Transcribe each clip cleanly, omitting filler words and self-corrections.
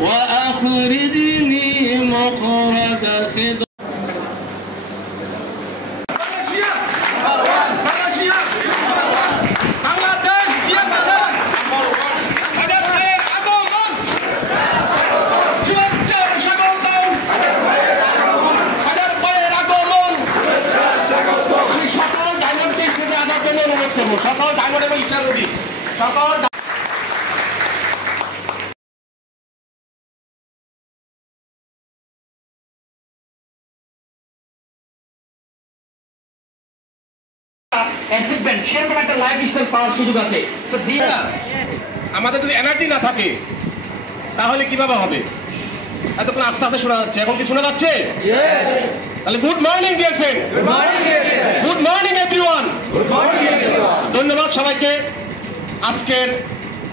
وأخرجني مخرج صدق সকল ডায়মন্ড এবং Easter Rudi সকল অ্যাসিডমেন্ট শেয়ার করার একটা লাইফস্টাইল পাওয়ার সুযোগ আছে। সো আমাদের যদি এনার্জি না থাকে তাহলে কিভাবে হবে? এতক্ষণ আস্তে আস্তে শোনা যাচ্ছে, এখন কি শোনা যাচ্ছে? তাহলে গুড মর্নিং ডিয়ারসেন, গুড মর্নিং এভরিওয়ান। ধন্যবাদ সবাইকে আজকের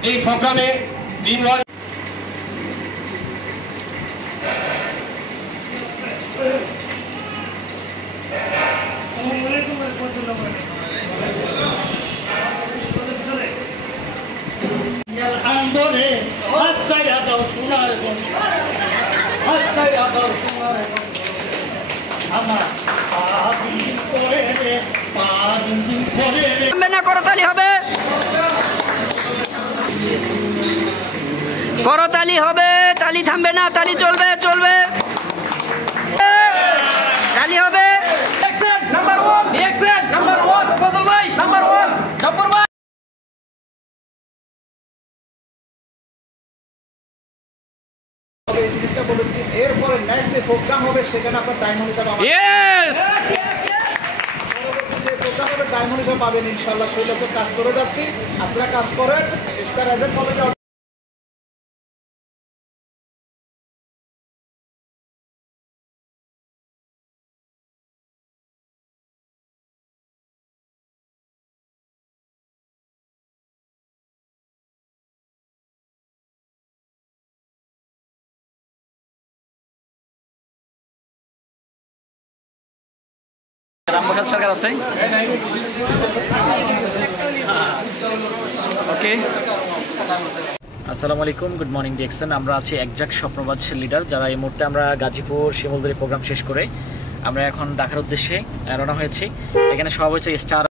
এই প্রোগ্রামে দিনরাত করতালি হবে, করতালি হবে, তালি থামবে না, তালি চলবে চলবে, তালি হবে। নাম্বার ওয়ান ফজল ভাই, নাম্বার ওয়ান জব্বর ভাই। এরপরে নেক্সট যে প্রোগ্রাম হবে সেখানে আপনার ডায়মন্ড হিসাবে ডায়মন্ড হিসাবে পাবেন ইনশাল্লাহ। সেই লোকে কাজ করে যাচ্ছি, আপনারা কাজ করেন। স্টার এজেন্ট কলেজে সরকার আছে। ওকে, আসসালামু আলাইকুম, গুড মর্নিং ডিএক্সএন। আমরা আছি একজাক্ট স্বপ্নবাজ লিডার, যারা এই মুহূর্তে আমরা গাজীপুর শিমুলদুরি প্রোগ্রাম শেষ করে আমরা এখন ঢাকার উদ্দেশ্যে রওনা হয়েছি। এখানে সব হয়েছে স্টার